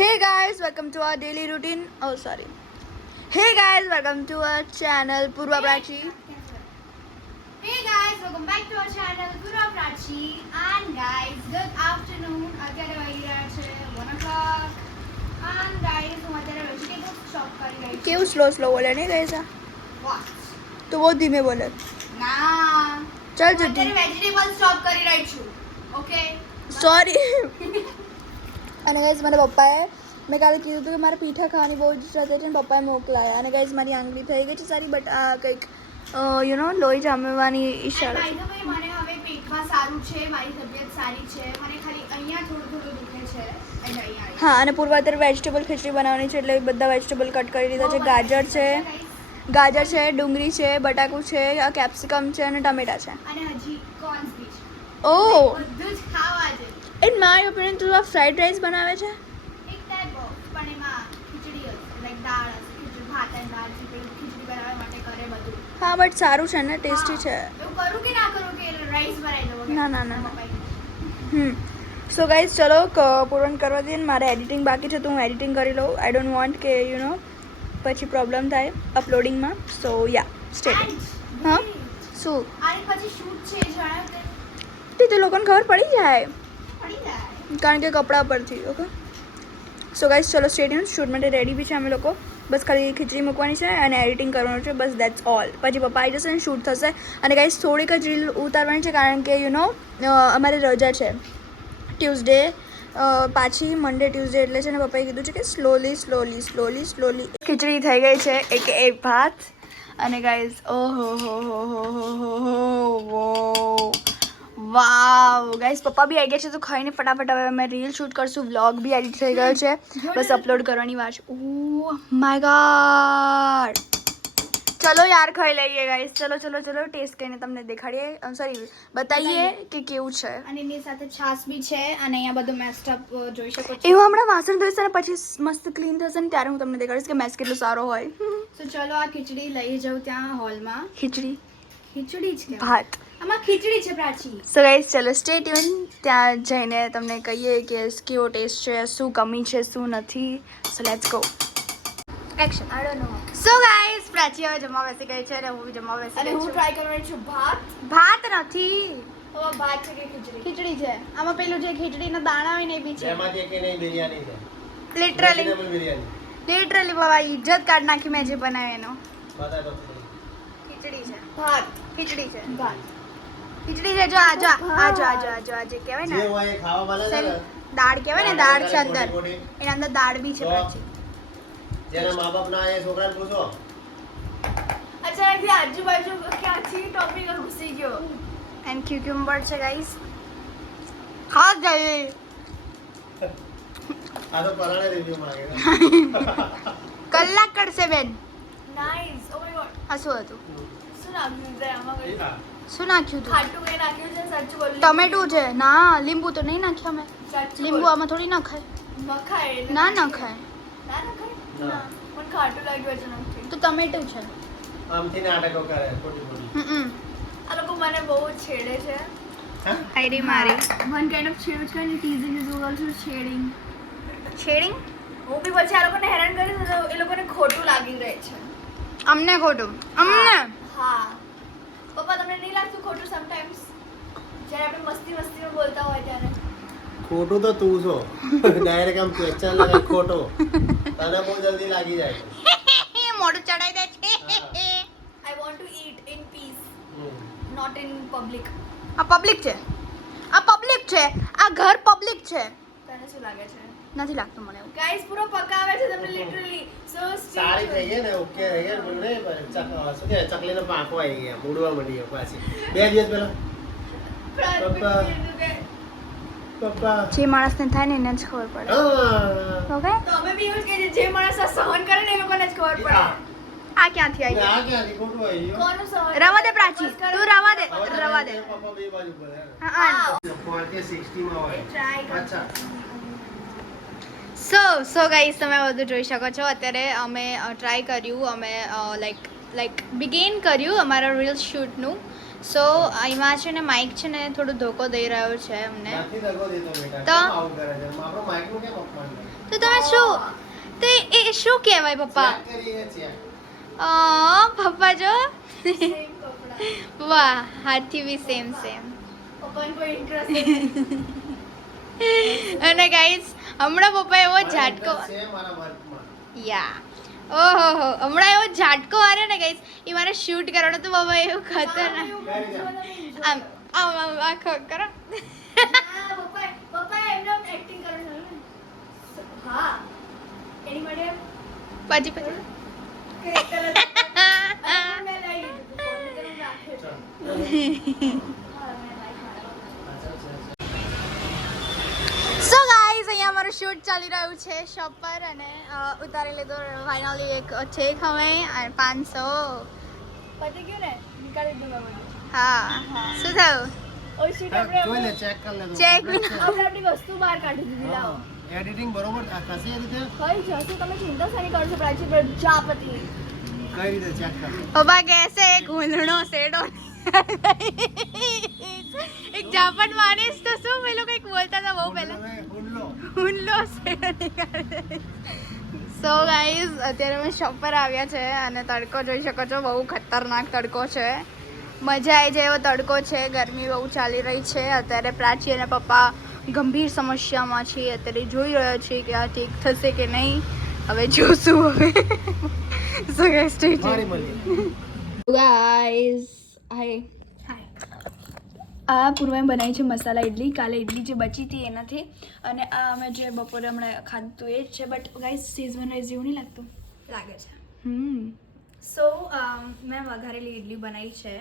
Hey guys, welcome to our daily routine. Oh, sorry. Hey guys, welcome to our channel Purva Prachi. Hey guys, welcome back to our channel Purva Prachi. And guys, good afternoon. અત્યારે વાગી રહ્યા છે 1 o'clock. And guys, હું અત્યારે vegetables chop કરી રહી છું. કેવું સ્લો બોલે નહીં guys આ? What? તો બહુ ધીમે બોલે. ના. ચાલ હું જલ્દી. અત્યારે વેજીટેબલ્સ ચોપ કરી રહી છું. Okay? સોરી. અને ગાઈઝ મારા પપ્પાએ મેં કાલે કીધું હતું કે મારે પીઠા ખાવાની બહુ જ ઈચ્છા થઈ છે અને પપ્પાએ મોકલાયા અને ગાઈઝ મારી આંગળી થઈ ગઈ છે સારી બટ આ કંઈક લોહી જામવાની And ઈશારો by છે. the way, મને હવે પેટમાં સારું છે, મારી તબિયત સારી છે. મને ખાલી અહીંયા થોડું દુખે છે. અને અહીંયા. હા અને પૂર્વા અત્યારે વેજીટેબલ ખીચડી બનાવવાની છે એટલે બધા વેજીટેબલ કટ કરી દીધા છે. ગાજર છે, ડુંગળી છે, બટાકું છે, આ કેપ્સિકમ છે અને ટમેટા છે. અને હજી કોર્ન્સ બી છે. ઓહ બધું જ ખાવા છે. ઇન માય ઓપિનિયન તું આ ફ્રાઈડ રાઈસ બનાવે છે? એક ટાઈપ ઓફ પણ એમાં ખીચડી હશે લાઈક દાળ હશે ખીચડી ભાત અને દાળ ખીચડી બનાવવા માટે કરે બધું હા બટ સારું છે ને ટેસ્ટી છે. એવું કરું કે ના કરું કે રાઈસ બનાવી દઉં ના. સો ગાઈઝ ચલો પૂરણ કરવા દઈએ ને મારે એડિટિંગ બાકી છે તો હું એડિટિંગ કરી લઉં. આઈ ડોન્ટ વોન્ટ કે પછી પ્રોબ્લેમ થાય અપલોડિંગમાં. સો યા સ્ટેટ. હા શું આની પછી શૂટ છે જણાવ તે લોકોને ખબર પડી જાય પડી જાય કારણ કે કપડા પરથી. ઓકે સો ગાઈઝ ચલો સ્ટેડિયમ શૂટ માટે રેડી બી છે અમે લોકો. બસ ખાલી ખીચડી મૂકવાની છે અને એડિટિંગ કરવાનું છે બસ દેટ્સ ઓલ. પછી પપ્પા આવી જશે અને શૂટ થશે અને ગાઈઝ થોડીક જ રીલ ઉતારવાની છે કારણ કે અમારે રજા છે ટ્યુઝડે પાછી મંડે ટ્યુઝડે એટલે છે ને પપ્પાએ કીધું છે કે સ્લોલી ખીચડી થઈ ગઈ છે એક ભાત અને ગાઈઝ ઓહો વાવ ગાઈઝ પપ્પા બી આવી ગયા છે તો ખાઈને ફટાફટ હવે અમે રીલ શૂટ કરશું. વ્લોગ બી એડિટ થઈ ગયો છે બસ અપલોડ કરવાની વાર છે. ઓહ માય ગોડ ચલો યાર ખાઈ લઈએ ગાઈઝ. ચલો ટેસ્ટ કરીને તમને દેખાડીએ સોરી બતાવીએ કે કેવું છે. અને એની સાથે છાશ બી છે અને અહીંયા બધું મેસ્ડ અપ જોઈ શકો છો. એવું હમણાં વાસણ ધોઈશે ને પછી મસ્ત ક્લીન થશે ને ત્યારે હું તમને દેખાડીશ કે મેસ કેટલો સારો હોય. તો ચલો આ ખીચડી લઈ જાઉં ત્યાં હોલમાં. ખીચડી છે ભાત. આમાં ખીચડી છે પ્રાચી. સો ગાઈઝ ચલો સ્ટે ટ્યુન. ત્યાં જઈને તમને કહીએ કે કેવો ટેસ્ટ છે, શું કમી છે, શું નથી. So let's go. Action. I don't know. So guys Prachi હવે જમવા બેસી ગઈ છે અને હું બી જમવા બેસી અને ગઈ હું છું. ટ્રાય કરવાની છું ભાત. ભાત નથી હવે ભાત છે કે ખીચડી? ખીચડી છે. આમાં પેલું જે ખીચડીના દાણા હોય ને એ બી છે. એમાંથી એક નહીં બિરયાની છે લિટરલી વેજીટેબલ બિરયાની બાબા ઇજ્જત કાઢ નાખી મેં જે બનાવ્યો એનો. બતાતો ખીચડી છે. ભાત. ખીચડી છે. ભાત. ખીચડી છે. જો આ જે કહેવાય જે ને હોય એ ખાવા મળે છે ને દાળ કહેવાય ને દાળ છે અંદર ખોટી. એના અંદર દાળ બી છે તો પ્રાચી. જેના મા બાપ ના એ છોકરાને પૂછો અચાનકથી આજુબાજુ ક્યાંથી ટોપિક ઘૂસી ગયો. એન્ડ ક્યુક્યુમ્બર છે ગાઈસ. ખા જાય આ તો પરાણે રિવ્યુ માંગે છે. કલાક કરશે બેન. નાઈસ. Oh my God. આ શું હતું? શું નાખ્યું છે આમાં? એ ખા. શું નાખ્યું હતું? ખાટું કઈ નાખ્યું છે? સાચું બોલ. ટમેટું છે. ના લીંબુ તો નહીં નાખ્યા મેં. સાચું લીંબુ બોલ. આમાં થોડી નખાય. નખાય એટલે ના નખાય. નખાય ના નખાય? ના. પણ ખાટું લાગ્યું છે નથી. તો ટમેટું છે. આમથી નાટકો કરે ખોટી આ લોકો મને બહુ છેડે છે. આઈડી મારી One kind of shade which kind of teasing is also shading. Shading હું બી પછી આ લોકોને હેરાન કરીશ તો એ લોકોને ખોટું લાગી રહે છે. અમને ખોટું અમને હા. પપ્પા તમને નહીં લાગતું ખોટું સમટાઈમ્સ? જ્યારે આપણે મસ્તીમાં બોલતા હોય ત્યારે. ખોટું તો તું છો ડાયરેક્ટ આમ ક્વેશ્ચન લગાય ખોટો તને બહુ જલ્દી લાગી જાય મોઢું ચડાઈ દે છે. I want to eat in peace, not in public. આ પબ્લિક છે. આ ઘર પબ્લિક છે. તને શું લાગે છે? નથી લાગતું મને એવું. ગાઈસ પૂરો પકાવે છે તમને લિટરલી. સો સારી થઈ ગઈ ને ઓકે થઈ ગઈ ને બોલું ને શું કે ચકલીનો પાંખો આવી ગયા મૂડવા મળી ગયો પાછી 2 દિવસ પહેલા પપ્પા જે માણસને થાય ને એને જ ખબર પડે. હા ઓકે તો અમે બી એવું જ કહીએ જે માણસ આ સહન કરે ને એ લોકોને જ ખબર પડે. આ ક્યાંથી આવી આ ક્યાંથી ખોટું આવી ગયું કોનું સહન? રવા દે પ્રાચી તું રવા દે પપ્પા બે બાજુ પર હા ફોર્ટી 60 માં હોય ટ્રાય કર. અચ્છા સો ગાઈસ તમે બધું જોઈ શકો છો અત્યારે અમે ટ્રાય કર્યું અમે લાઈક બિગિન કર્યું અમારા રીલ શૂટનું. સો એમાં છે ને માઇક છે ને થોડું ધોકો દઈ રહ્યો છે અમને. નથી દગો દેતો બેટા તો? કેમ આવું કરે છે આપણો માઈક નું કેમ અપમાન કરે તો તમે શું તો એ શું કહેવાય પપ્પા ચેક કરીએ ચેક. પપ્પા જો વાહ હાથી બી સેમ પપ્પાને કોઈ ઇન્ટરેસ્ટ અને ગાઈસ હમણાં પપ્પા એવો ઝાટકો છે મારા વર્કમાં. યા ઓહો હમણાં એવો ઝાટકો માર્યો ને ગાઈસ એ મારે શૂટ કરવાનો તો બાબા એવું ખતરનાક આમ આમ આમ આખો કરો પપ્પા એમને એક્ટિંગ કરવાનું હા એની માટે પછી કેરેક્ટર મેં લઈ લીધું ચાલ. સો ગાઈઝ અહીંયા અમારું શૂટ ચાલી રહ્યું છે શોપ પર અને ઉતારી લીધો ફાઇનલી એક છે ખમે 500 પતી ગયું ને નીકાળી દીધું મેં બધું હા શું થયું ઓય શીટ હા, આપણે જોઈ લે ચેક કરી લે તું. Check. બરાબર છે? આપણે આપણી વસ્તુ બહાર કાઢી દીધી લાવો એડિટિંગ બરોબર થશે એ રીતે કઈ જશે તમે ચિંતા સાની કરશો પ્રાચી પ્રજાપતિ કઈ રીતે ચેક કર પપ્પા કહેશે ઘૂંધણો સેડો એક ઝાપટ મારીશ તો શું પેલું કંઈક બોલતા હતા બહુ પહેલા હુંલો સેડો નીકાળે સો ગાઈઝ અત્યારે અમે શોપ પર આવ્યા છે અને તડકો જોઈ શકો છો બહુ ખતરનાક તડકો છે મજા આવી જાય એવો તડકો છે ગરમી બહુ ચાલી રહી છે અત્યારે પ્રાચી અને પપ્પા ગંભીર સમસ્યામાં છે અત્યારે જોઈ રહ્યા છીએ કે આ ઠીક થશે કે નહીં હવે જોશું હવે સો ગાઈઝ સ્ટે મારી મળી ગાઈઝ હાય આ પૂર્વાએ બનાવી છે મસાલા ઇડલી કાલે ઇડલી જે બચી હતી એનાથી અને આ અમે જે બપોરે હમણાં ખાધું એ જ છે બટ ગાઈઝ શેઝવાન રાઈસ જેવું નહીં લાગતું લાગે છે સો મેં વઘારેલી ઇડલી બનાવી છે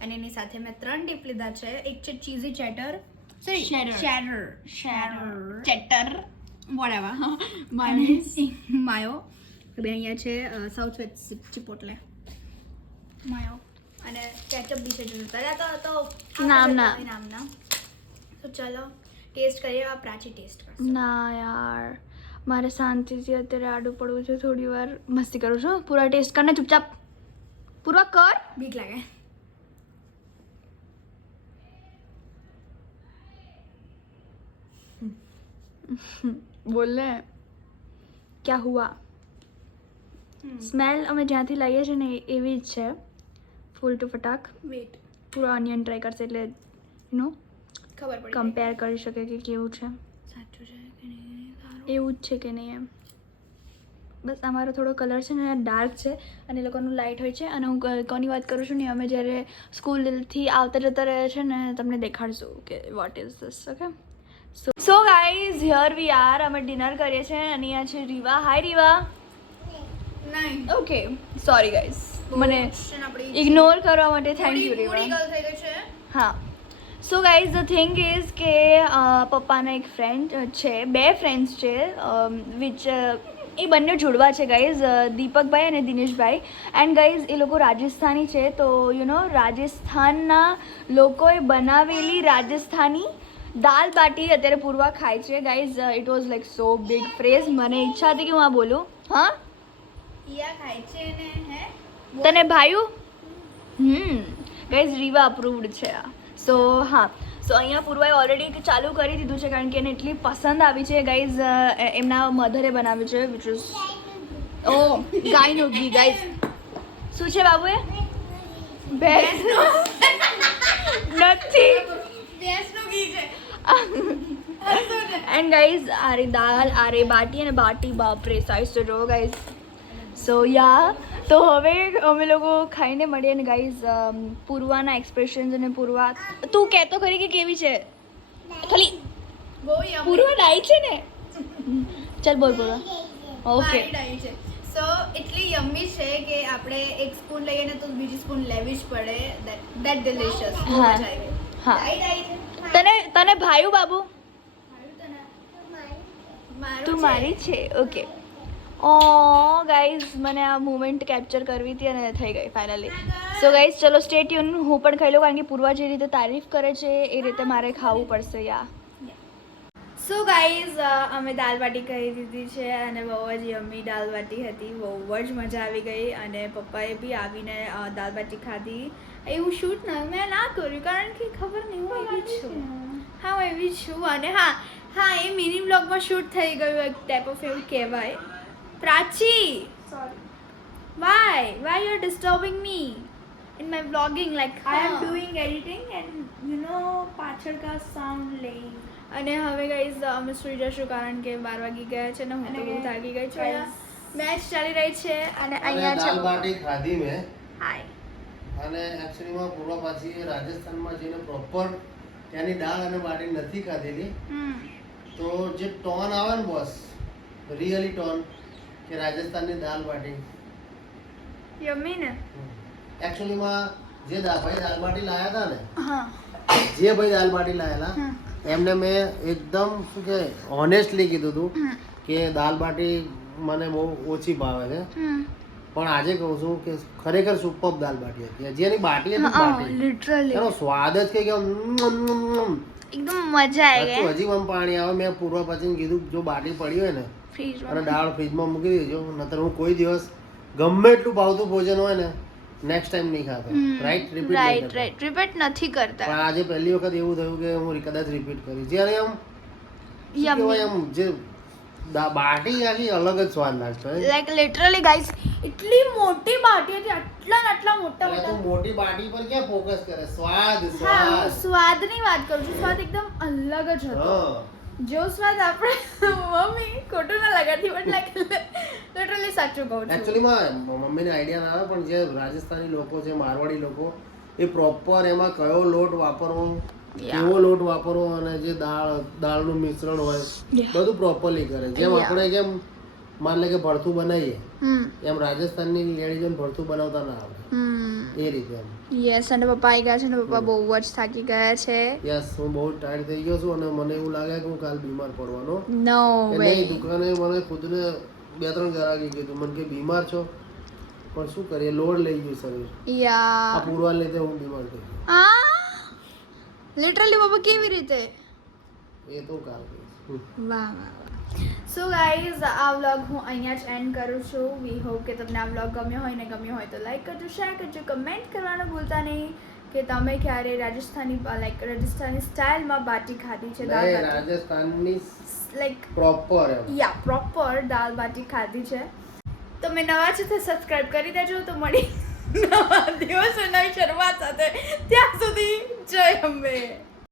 અને એની સાથે મેં 3 ટીપ લીધા છે એક છે ચીઝી ચેટર ચેટર whatever માયો બે અહીંયા છે સાઉથ વેસ્ટ ચિપોટલે માયો અને કેચઅપ બી છે જોતા તો નામના તો ચલો ટેસ્ટ કરીએ આ પ્રાચી ટેસ્ટ કરશે ના યાર મારે શાંતિથી અત્યારે આડું પડવું છે થોડી વાર મસ્તી કરું છું પૂરા ટેસ્ટ કરને ચૂપચાપ પૂરા કર બીક લાગે બોલને ક્યા હુઆ સ્મેલ અમે જ્યાંથી લાવીએ છીએ ને એવી જ છે ફૂલ ટુ ફટાક વેટ પૂરા ઓનિયન ટ્રાય કરશે એટલે યુ નો ખબર પડી કમ્પેર કરી શકે કે કેવું છે સાચું છે કે નહીં સારું એવું જ છે કે નહીં એમ બસ અમારો થોડો કલર છે ને ડાર્ક છે અને એ લોકોનું લાઇટ હોય છે અને હું કોની વાત કરું છું ને અમે જ્યારે સ્કૂલથી આવતા જતા રહે છે ને તમને દેખાડશું કે what is this okay so guys here we are અમે ડિનર કરીએ છીએ અને અહીંયા છે રીવા હાય રીવા નહીં ઓકે સોરી ગાઈઝ મને આપણી ઇગ્નોર કરવા માટે થેન્ક યુ પૂરી રીવા ગર્લ થઈ ગઈ છે હા so guys the thing is કે પપ્પાના એક ફ્રેન્ડ છે બે ફ્રેન્ડ્સ છે વિચ એ બંને જોડવા છે ગાઈઝ દીપકભાઈ અને દિનેશભાઈ એન્ડ ગાઈઝ એ લોકો રાજસ્થાની છે તો યુ નો રાજસ્થાનના લોકોએ બનાવેલી રાજસ્થાની દાલ બાટી અત્યારે પૂર્વા ખાય છે guys it was like so big phrase મને ઈચ્છા હતી કે હું આ બોલું હા ઈયા ખાય છે ને હે તને ભાયું ગાઈઝ રીવા અપ્રૂવડ છે આ સો હા સો અહીંયા પૂર્વાએ ઓલરેડી ચાલુ કરી દીધું છે કારણ કે એને એટલી પસંદ આવી છે ગાઈઝ એમના મધરે બનાવ્યું છે વિચ ઇઝ ઓ ગાયનું ઘી ગાઈઝ શું છે બાબુએ ભેંસનું નથી ભેંસનું ઘી છે એન્ડ ગાઈઝ આરે દાલ આરે બાટી અને બાટી બાપરે સાઈઝ તો જો ગાઈઝ સો યા તો હવે અમે લોકો ખાઈને મળીએ ને ગાઈઝ પૂર્વાના એક્સપ્રેશન્સ અને પૂર્વા તું કહેતો ખરી કે કેવી છે ખાલી બહુ યમ પૂર્વા ડાઈ છે ને ચાલ બોલ પૂર્વા ઓકે ડાઈ છે સો એટલી યમ્મી છે કે આપણે એક સ્પૂન લઈએ ને તો બીજી સ્પૂન લેવી જ પડે ધેટ ડિલિશિયસ હા. હા. ડાઈ છે તને ભાયું બાબુ મારું તું છે. મારી છે ઓકે ઓ ગાઈઝ મને આ મુમેન્ટ કેપ્ચર કરવી હતી અને થઈ ગઈ ફાઇનલી સો ગાઈઝ ચલો સ્ટે ટ્યુન હું પણ ખાઈ લઉં કારણ કે પૂર્વા જે રીતે તારીફ કરે છે એ રીતે મારે ખાવું પડશે યા સો ગાઈઝ અમે દાલ બાટી ખાઈ દીધી છે અને બહુ જ યમ્મી દાલ બાટી હતી બહુ જ મજા આવી ગઈ અને પપ્પાએ બી આવીને દાલ બાટી ખાધી એવું શૂટ મેં ના કર્યું કારણ કે ખબર નહીં હું એવી છું હા હું એવી છું અને હા હા એ મિની બ્લોગમાં શૂટ થઈ ગયું એક ટાઈપ ઓફ એવું કહેવાય. Prachi why you are disturbing me in my vlogging, like I am doing editing and you know પાછળ કા સાઉન્ડ લેઈંગ. અને હવે ગાઈઝ અમે સુઈ જશું કારણ કે 12 વાગી ગયા છે ને હું તો બહુ થાકી ગઈ છું. મેચ ચાલી રહી છે અને અહીંયા છે દાલ બાટી ખાધી મેં. હાય. અને એકચ્યુઅલીમાં પૂર્વ પાછી રાજસ્થાનમાં જઈને પ્રોપર ત્યાંની દાળ અને બાટી નથી ખાધેલી. તો જે ટોન આવે ને બોસ, રિયલી ટોન કે રાજસ્થાનની દાલ બાટી યમ્મી ને. એકચ્યુઅલીમાં જે ભાઈ દાલ બાટી લાયા હતા ને, હા જે ભાઈ દાલ બાટી લાયેલા એમને મેં એકદમ શું કે ઓનેસ્ટલી કીધું હતું કે દાલ બાટી મને બહુ ઓછી ભાવે છે, પણ આજે કહું છું કે ખરેખર સુપર દાલ બાટી હતી. જેની બાટી હતી બાટી લિટરલી એનો સ્વાદ જ કંઈક આમ એકદમ મજા આવી ગઈ. હજી પણ પાણી આવે. મેં પૂર્વ પાછીને કીધું જો બાટી પડી હોય ને ફ્રીજમાં અને દાળ ફ્રીજમાં મૂકી દેજો, નતર હું કોઈ દિવસ ગમે એટલું ભાવતું ભોજન હોય ને નેક્સ્ટ ટાઈમ નહીં ખાતો. રાઈટ રાઈટ રિપીટ નથી કરતા. પણ આજે પહેલી વખત એવું થયું કે હું કદાચ રિપીટ કરી. જ્યારે આમ શું Yummy. કહેવાય આમ જે બાટી આખી અલગ જ સ્વાદ લાગતો હોય. લાઈક લિટરલી ગાઈસ એટલી મોટી બાટી હતી, આટલા ને આટલા મોટા એટલે મોટા. તું મોટી બાટી પર ક્યાં ફોકસ કરે? સ્વાદ હા સ્વાદ. સ્વાદની વાત કરું છું. સ્વાદ એકદમ અલગ જ હતો. હા જો સ્વાદ આપણે મમ્મી ખોટું ના લગાડતી બટ લાઈક લિટરલી સાચું કહું છું. એકચ્યુઅલીમાં મમ્મીને આઈડિયા ના આવે, પણ જે રાજસ્થાની લોકો છે, મારવાડી લોકો, એ પ્રોપર એમાં કયો લોટ વાપરવો, કેવો લોટ વાપરવો અને જે દાળનું મિશ્રણ હોય બધું પ્રોપરલી કરે. જેમ આપણે જેમ માન લે કે ભરથું બનાવીએ એમ રાજસ્થાનની લેડીઝોને ભરથું બનાવતા ના આવડે, એ રીતે એમ. યસ અને પપ્પા આવી ગયા છે ને પપ્પા બહુ જ થાકી ગયા છે. યસ, હું બહુ ટાયર્ડ થઈ ગયો છું અને મને એવું લાગે કે હું કાલ બીમાર પડવાનો. નો વે. નહીં, દુકાને મને ખુદને 2-3 ગરાગી કીધું મને કે બીમાર છો, પણ શું કરીએ, લોડ લઈ ગયું શરીર. યા આ પૂરવાને લીધે હું બીમાર થઈ ગયો. લિટરલી પપ્પા કેવી રીતે? એ તો કાલ કહીશ. વાહ વાહ. સો ગાઈઝ આ વ્લોગ હું અહીંયા જ એન્ડ કરું છું. વી હોપ કે તમને આ વ્લોગ ગમ્યો હોય ને ગમ્યો હોય તો લાઈક કરજો, શેર કરજો, કમેન્ટ કરવાનું ભૂલતા નહીં કે તમે ક્યારે રાજસ્થાની સ્ટાઇલમાં બાટી ખાધી છે, દાળ નહીં, બાટી રાજસ્થાનની લાઈક પ્રોપર એમ. યા પ્રોપર દાળ બાટી ખાધી છે. તમે નવા છો તો સબસ્ક્રાઇબ કરી દેજો. તો મળી નવા દિવસો નવી શરૂઆત સાથે. ત્યાં સુધી જય અંબે.